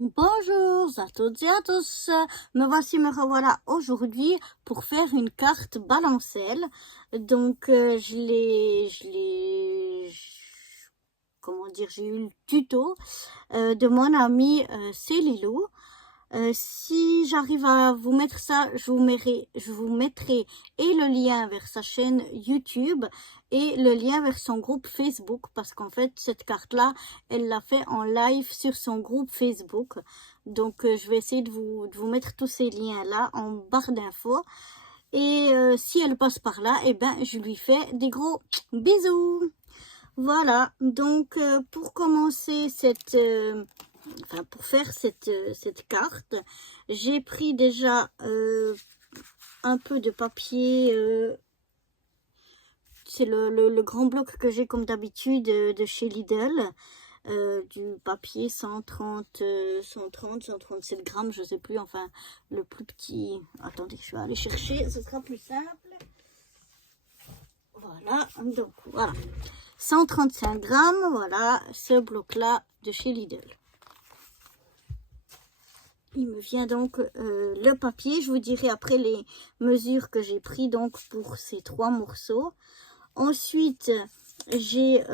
Bonjour à toutes et à tous, me revoilà aujourd'hui pour faire une carte balancelle. Donc comment dire, j'ai eu le tuto de mon ami Célilou. Si j'arrive à vous mettre ça, je vous mettrai et le lien vers sa chaîne YouTube et le lien vers son groupe Facebook, parce qu'en fait cette carte là elle l'a fait en live sur son groupe Facebook. Donc je vais essayer de vous mettre tous ces liens là en barre d'infos, et si elle passe par là, et ben je lui fais des gros bisous. Voilà, donc pour commencer pour faire cette carte, j'ai pris déjà un peu de papier. C'est le grand bloc que j'ai comme d'habitude de chez Lidl. Du papier 137 grammes, je sais plus, enfin le plus petit. Attendez, je vais aller chercher, ce sera plus simple. Voilà, donc voilà. 135 grammes, voilà ce bloc-là de chez Lidl. Il me vient donc le papier. Je vous dirai après les mesures que j'ai pris donc pour ces 3 morceaux. Ensuite, j'ai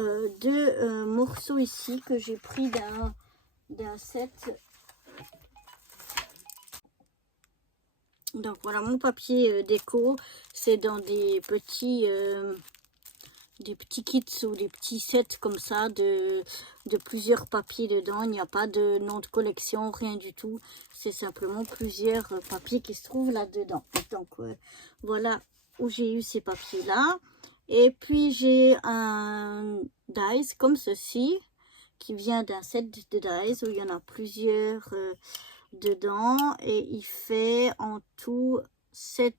2 morceaux ici que j'ai pris d'un set. Donc voilà mon papier déco. C'est dans des petits kits ou des petits sets comme ça de plusieurs papiers dedans. Il n'y a pas de nom de collection, rien du tout. C'est simplement plusieurs papiers qui se trouvent là-dedans. Donc voilà où j'ai eu ces papiers-là. Et puis j'ai un dies comme ceci, qui vient d'un set de dies où il y en a plusieurs dedans. Et il fait en tout 7...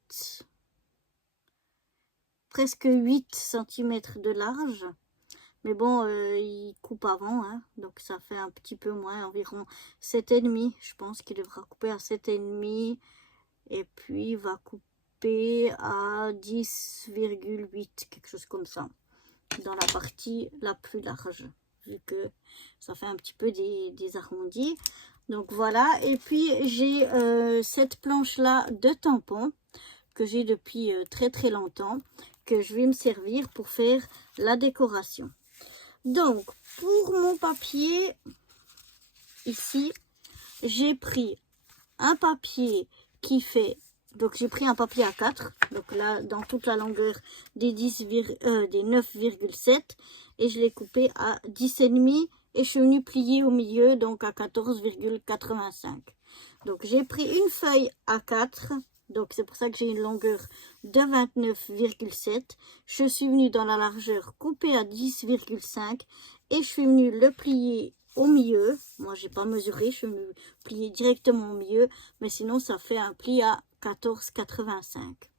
presque 8 cm de large, mais bon il coupe avant, hein, donc ça fait un petit peu moins, environ 7,5. Je pense qu'il devra couper à 7,5 et puis il va couper à 10,8, quelque chose comme ça, dans la partie la plus large, vu que ça fait un petit peu des arrondis. Donc voilà, et puis j'ai cette planche là de tampons que j'ai depuis très très longtemps, que je vais me servir pour faire la décoration. Donc pour mon papier ici, j'ai pris un papier qui fait, donc j'ai pris un papier A4, donc là dans toute la longueur des 9,7, et je l'ai coupé à 10,5 et je suis venue plier au milieu, donc à 14,85. Donc j'ai pris une feuille A4. Donc c'est pour ça que j'ai une longueur de 29,7. Je suis venue dans la largeur coupée à 10,5 et je suis venue le plier au milieu. Moi j'ai pas mesuré, je suis venue plier directement au milieu, mais sinon ça fait un pli à 14,85.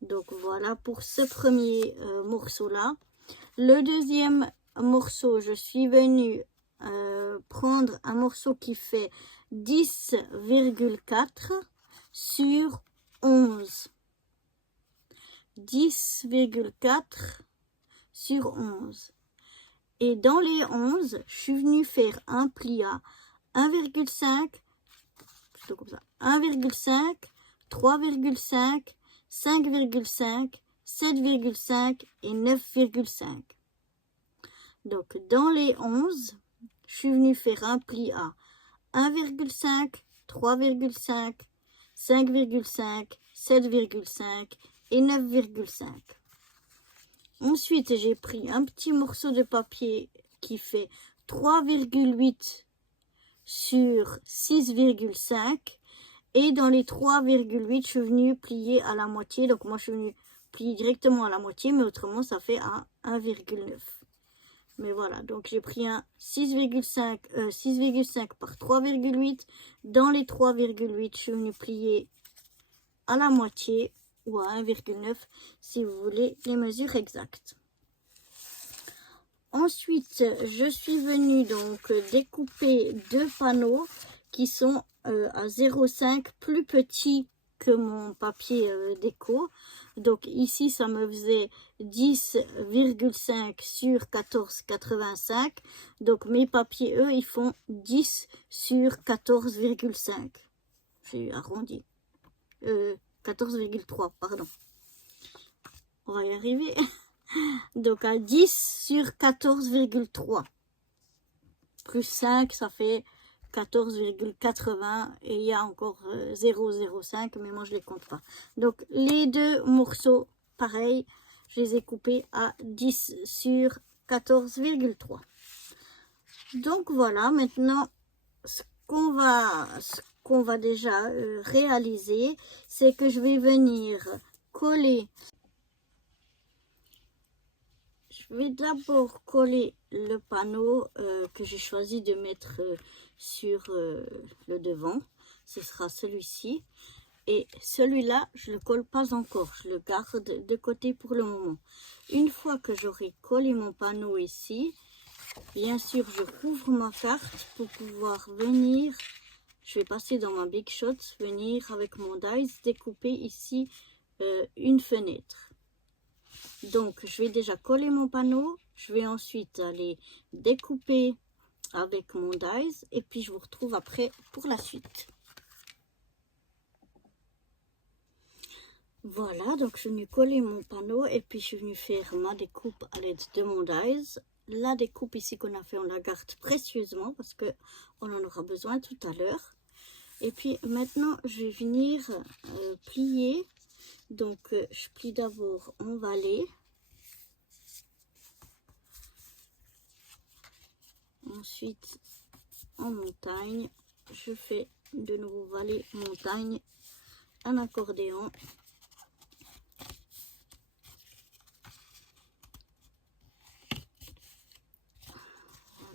Donc voilà pour ce premier morceau là. Le deuxième morceau, je suis venue prendre un morceau qui fait 10,4 sur 11. 10,4 sur 11. Et dans les 11, je suis venue faire un pli à 1,5, plutôt comme ça, 1,5, 3,5, 5,5, 7,5 et 9,5. Donc dans les 11, je suis venue faire un pli à 1,5, 3,5, 5,5, 7,5 et 9,5. Ensuite, j'ai pris un petit morceau de papier qui fait 3,8 sur 6,5. Et dans les 3,8, je suis venue plier à la moitié. Donc moi, je suis venue plier directement à la moitié, mais autrement, ça fait à 1,9. Mais voilà, donc j'ai pris un 6,5 par 3,8. Dans les 3,8, je suis venue plier à la moitié ou à 1,9 si vous voulez les mesures exactes. Ensuite, je suis venue donc découper 2 panneaux qui sont à 0,5 plus petits que mon papier déco. Donc ici, ça me faisait 10,5 sur 14,85. Donc mes papiers, eux, ils font 10 sur 14,5. J'ai arrondi. 14,3, pardon. On va y arriver. Donc à 10 sur 14,3. Plus 5, ça fait 14,80 et il y a encore 0,05, mais moi je les compte pas. Donc les deux morceaux, pareil, je les ai coupés à 10 sur 14,3. Donc voilà, maintenant ce qu'on va déjà réaliser, c'est que je vais venir coller. Je vais d'abord coller le panneau que j'ai choisi de mettre sur le devant. Ce sera celui-ci. Et celui-là, je ne le colle pas encore. Je le garde de côté pour le moment. Une fois que j'aurai collé mon panneau ici, bien sûr, je couvre ma carte pour pouvoir venir. Je vais passer dans ma Big Shot, venir avec mon dies, découper ici une fenêtre. Donc, je vais déjà coller mon panneau. Je vais ensuite aller découper avec mon dies. Et puis, je vous retrouve après pour la suite. Voilà, donc je suis venue coller mon panneau. Et puis, je suis venue faire ma découpe à l'aide de mon dies. La découpe ici qu'on a fait, on la garde précieusement parce qu'on en aura besoin tout à l'heure. Et puis, maintenant, je vais venir plier. Donc, je plie d'abord en vallée. Ensuite, en montagne, je fais de nouveau vallée, montagne, un accordéon.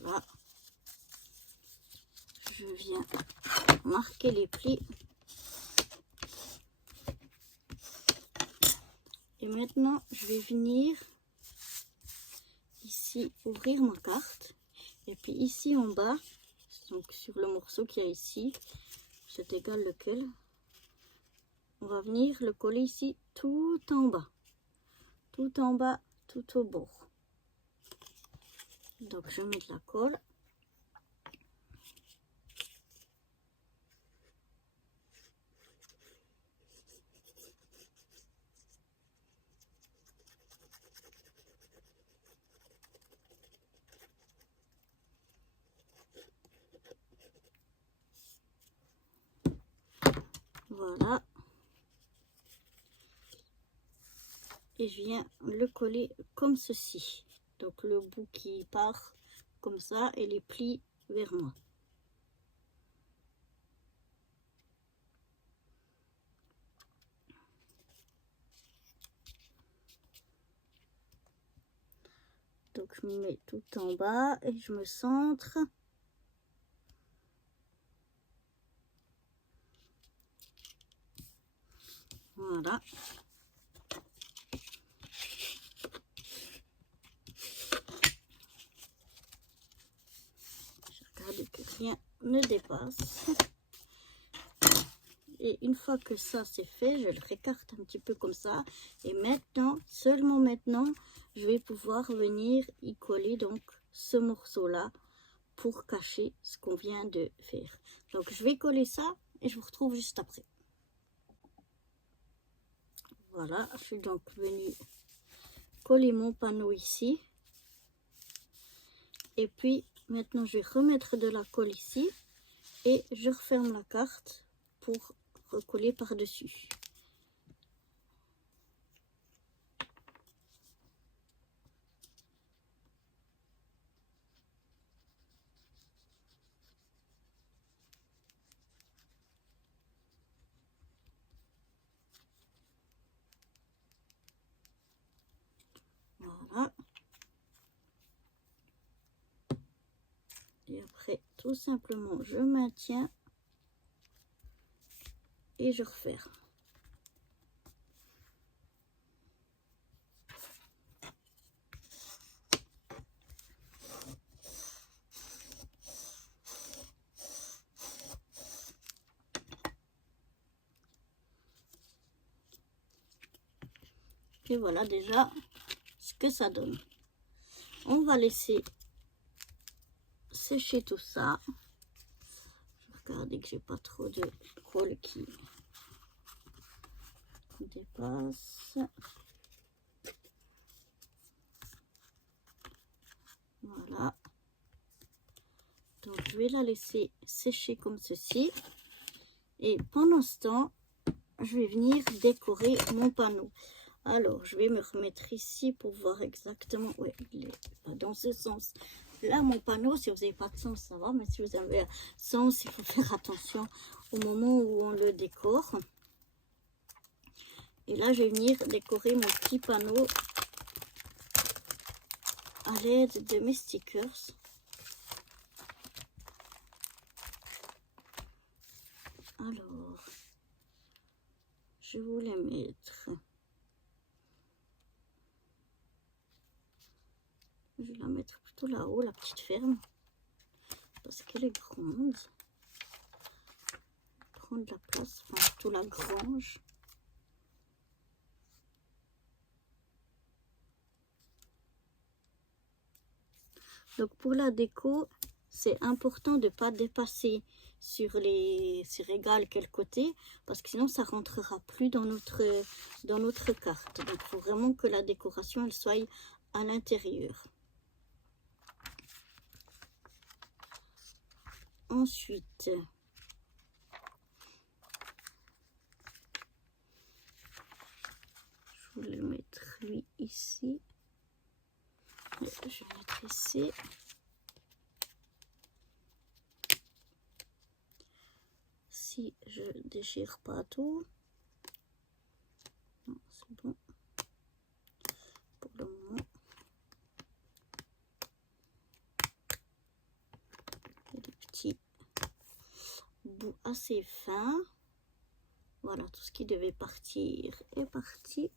Voilà. Je viens marquer les plis. Et maintenant, je vais venir ici ouvrir ma carte. Et puis ici en bas, donc sur le morceau qu'il y a ici, c'est égal lequel, on va venir le coller ici tout en bas. Tout en bas, tout au bord. Donc je mets de la colle. Voilà. Et je viens le coller comme ceci. Donc le bout qui part comme ça et les plis vers moi. Donc je me mets tout en bas et je me centre. Voilà. Je regarde que rien ne dépasse. Et une fois que ça c'est fait, je le récarte un petit peu comme ça. Et maintenant, seulement maintenant, je vais pouvoir venir y coller donc ce morceau-là pour cacher ce qu'on vient de faire. Donc je vais coller ça et je vous retrouve juste après. Voilà, je suis donc venue coller mon panneau ici. Et puis maintenant je vais remettre de la colle ici et je referme la carte pour recoller par-dessus. Voilà. Et après, tout simplement, je maintiens et je referme. Et voilà déjà ce que ça donne. On va laisser sécher tout ça. Je vais regarder que j'ai pas trop de colle qui dépasse. Voilà. Donc je vais la laisser sécher comme ceci. Et pendant ce temps, je vais venir décorer mon panneau. Alors, je vais me remettre ici pour voir exactement. Oui, il est pas dans ce sens. Là, mon panneau, si vous n'avez pas de sens, ça va. Mais si vous avez un sens, il faut faire attention au moment où on le décore. Et là, je vais venir décorer mon petit panneau à l'aide de mes stickers. Alors, je voulais mettre... Je vais la mettre plutôt là-haut, la petite ferme. Parce qu'elle est grande. Prendre la place, enfin plutôt la grange. Donc pour la déco, c'est important de ne pas dépasser sur égal quel côté, parce que sinon ça rentrera plus dans notre carte. Donc il faut vraiment que la décoration elle soit à l'intérieur. Ensuite, je voulais mettre lui ici. Je vais mettre ici. Si je déchire pas tout, non, c'est bon pour le moment. Il y a des petits bouts assez fins. Voilà, tout ce qui devait partir est parti.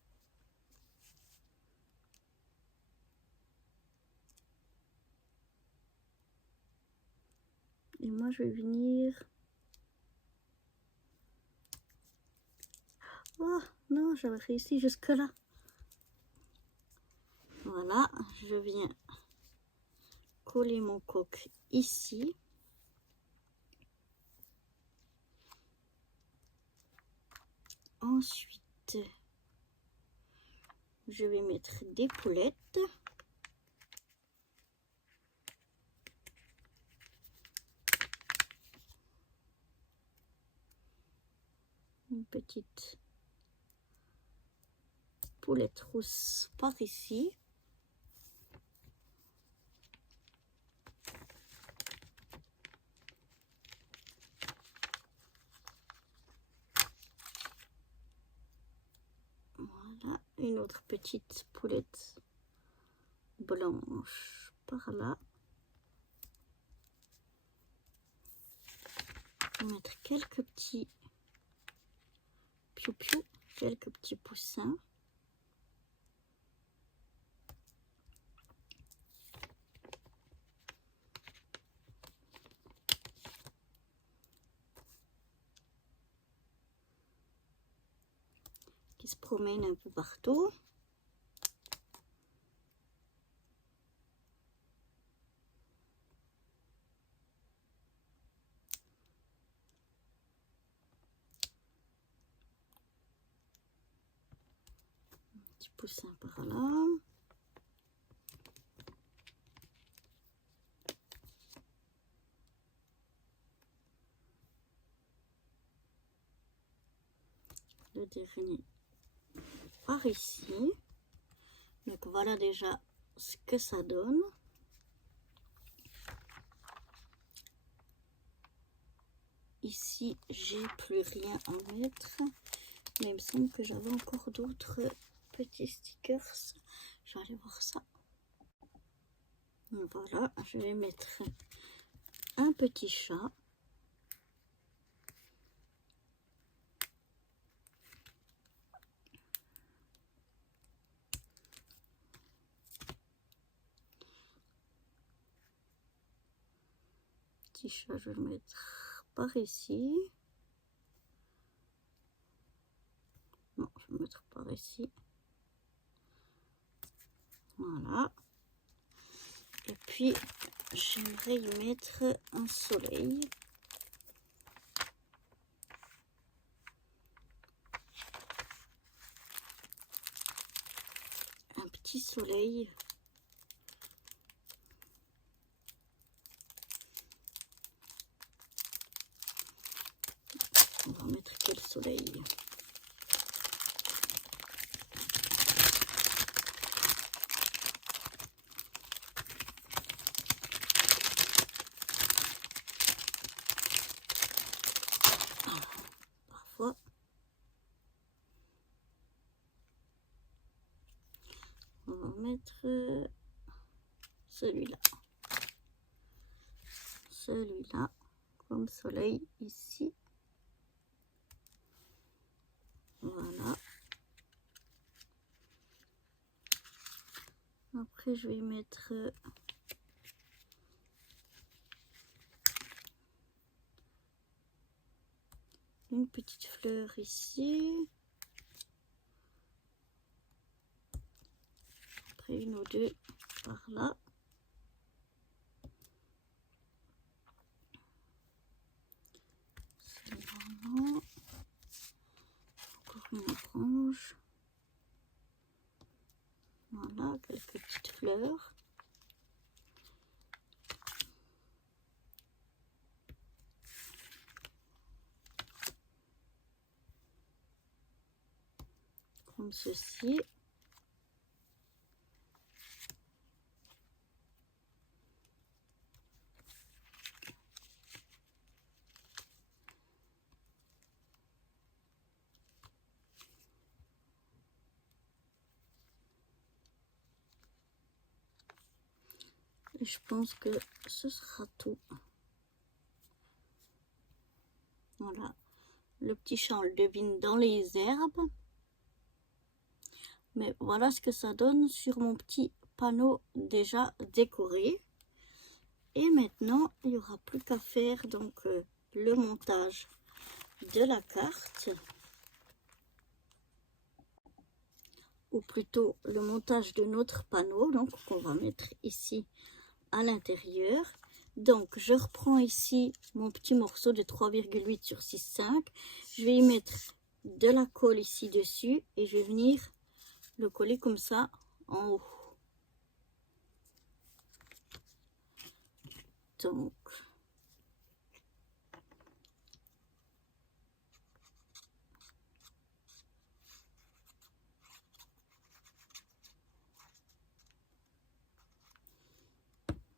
Et moi, je vais venir... Oh, non, j'avais réussi jusque-là. Voilà, je viens coller mon coq ici. Ensuite, je vais mettre des poulettes. Une petite poulette rousse par ici. Voilà, une autre petite poulette blanche par là. Je vais mettre quelques petits piou-piou, quelques petits poussins. Qui se promènent un peu partout. Petit poussin par là. Le dernier par ici. Donc voilà déjà ce que ça donne. Ici, j'ai plus rien à mettre. Mais il me semble que j'avais encore d'autres petits stickers. Je vais aller voir ça. Voilà, je vais mettre un petit chat. Petit chat, je vais le mettre par ici. Non, je vais le mettre par ici. Voilà. Et puis, j'aimerais y mettre un soleil. Un petit soleil. On va mettre quel soleil? Parfois. On va mettre celui-là. Celui-là comme soleil ici. Voilà. Après, je vais mettre une petite fleur ici. Après, une ou deux par là. Voilà. Encore une branche. Voilà, quelques petites fleurs. Comme ceci. Et je pense que ce sera tout. Voilà. Le petit champ, on le devine dans les herbes. Mais voilà ce que ça donne sur mon petit panneau déjà décoré. Et maintenant, il n'y aura plus qu'à faire donc le montage de la carte. Ou plutôt le montage de notre panneau, donc qu'on va mettre ici à l'intérieur. Donc je reprends ici mon petit morceau de 3,8 sur 6,5. Je vais y mettre de la colle ici dessus et je vais venir le coller comme ça en haut. Donc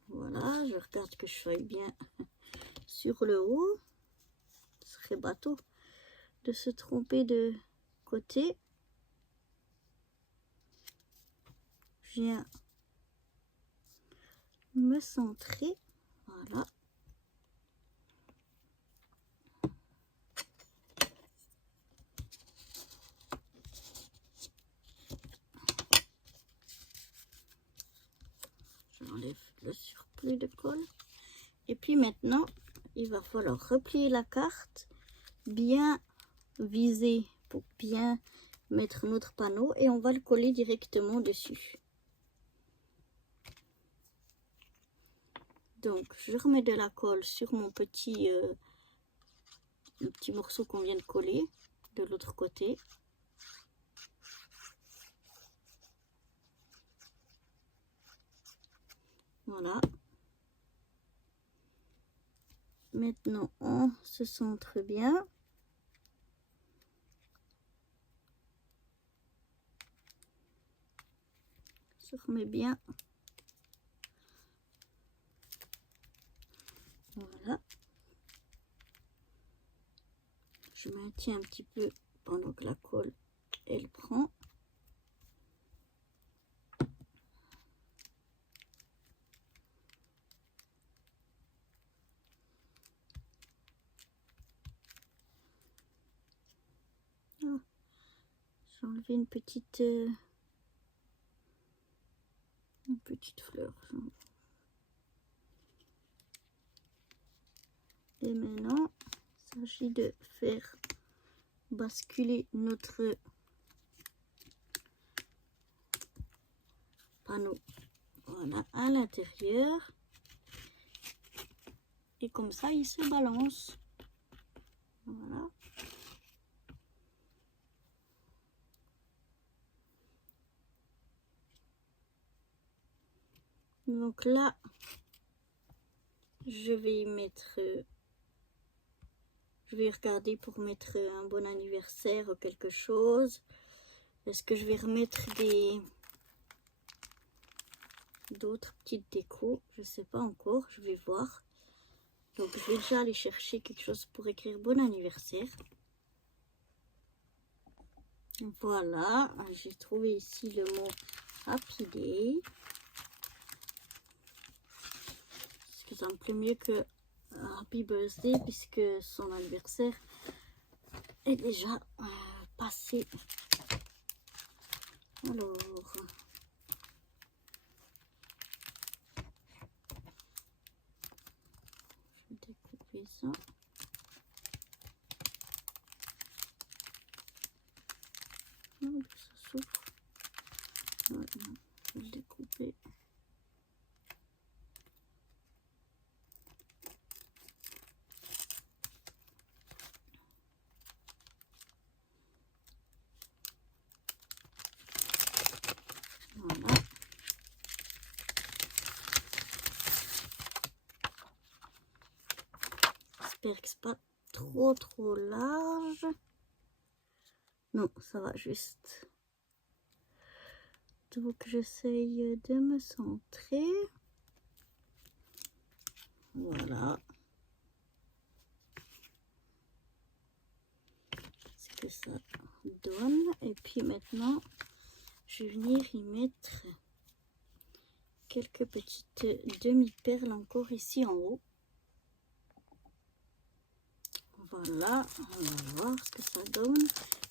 voilà, je regarde que je sois bien sur le haut. Ce serait bateau de se tromper de côté. Je viens me centrer. Voilà. J'enlève le surplus de colle. Et puis maintenant, il va falloir replier la carte, bien viser pour bien mettre notre panneau et on va le coller directement dessus. Donc, je remets de la colle sur mon petit, le petit morceau qu'on vient de coller de l'autre côté. Voilà. Maintenant, on se centre bien. Se remet bien. Voilà. Je maintiens un petit peu pendant que la colle, elle prend. Oh, j'ai enlevé une petite fleur. Et maintenant, il s'agit de faire basculer notre panneau, voilà, à l'intérieur. Et comme ça, il se balance. Voilà. Donc là, je vais y mettre... je vais regarder pour mettre un bon anniversaire ou quelque chose. Est-ce que je vais remettre d'autres petites décos? Je ne sais pas encore, je vais voir. Donc je vais déjà aller chercher quelque chose pour écrire bon anniversaire. Voilà, j'ai trouvé ici le mot Happy Day. Parce que ça me plaît mieux que Happy Birthday puisque son anniversaire est déjà passé. Alors, je vais découper ça. Oh, ça souffre. Ouais, non, je vais le découper. Voilà. J'espère que c'est pas trop large. Non, ça va juste. Donc j'essaye de me centrer. Voilà. Ce que ça donne. Et puis maintenant, je vais venir y mettre quelques petites demi-perles encore ici en haut. Voilà, on va voir ce que ça donne.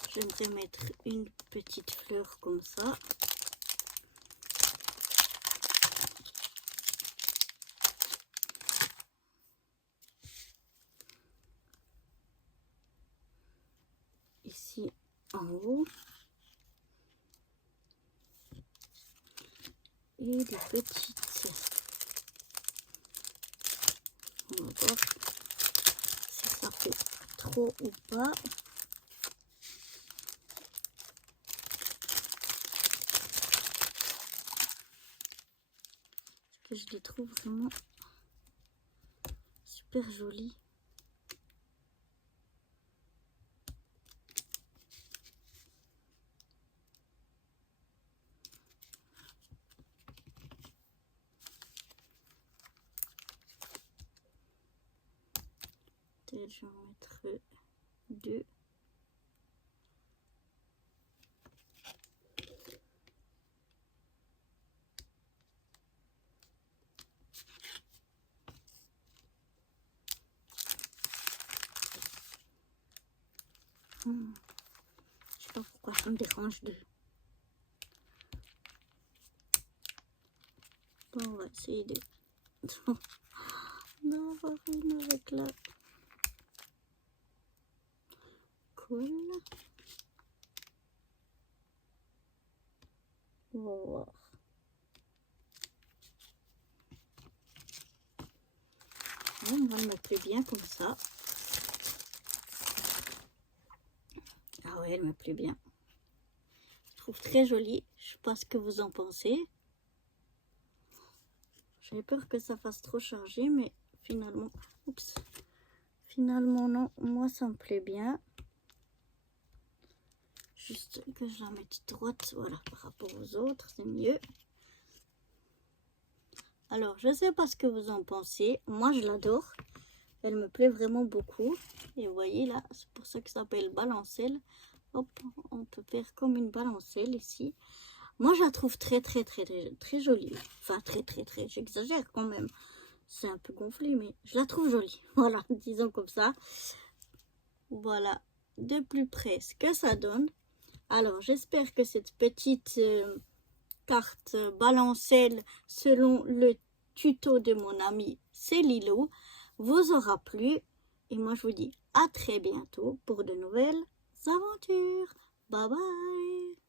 J'aimerais mettre une petite fleur comme ça. Ici en haut. Et des petites. On va voir si ça fait trop ou pas. Parce que je les trouve vraiment super jolies. Peut-être je vais en mettre deux. Je sais pas pourquoi ça me dérange de... Bon, on va essayer de... d'en avoir une avec la colle. On va voir. Bon, moi, elle me plaît bien comme ça. Ah ouais, elle me plaît bien. Je trouve très jolie. Je sais pas ce que vous en pensez. J'avais peur que ça fasse trop chargé, mais finalement... Oups. Finalement, non. Moi, ça me plaît bien. Juste que je la mette droite, voilà, par rapport aux autres, c'est mieux. Alors, je sais pas ce que vous en pensez. Moi, je l'adore. Elle me plaît vraiment beaucoup. Et vous voyez là, c'est pour ça que ça s'appelle balancelle. Hop, on peut faire comme une balancelle ici. Moi, je la trouve très jolie. Enfin, très, j'exagère quand même. C'est un peu gonflé, mais je la trouve jolie. Voilà, disons comme ça. Voilà, de plus près ce que ça donne. Alors, j'espère que cette petite carte balancelle, selon le tuto de mon ami Célilo, vous aura plu. Et moi, je vous dis à très bientôt pour de nouvelles aventures. Bye bye!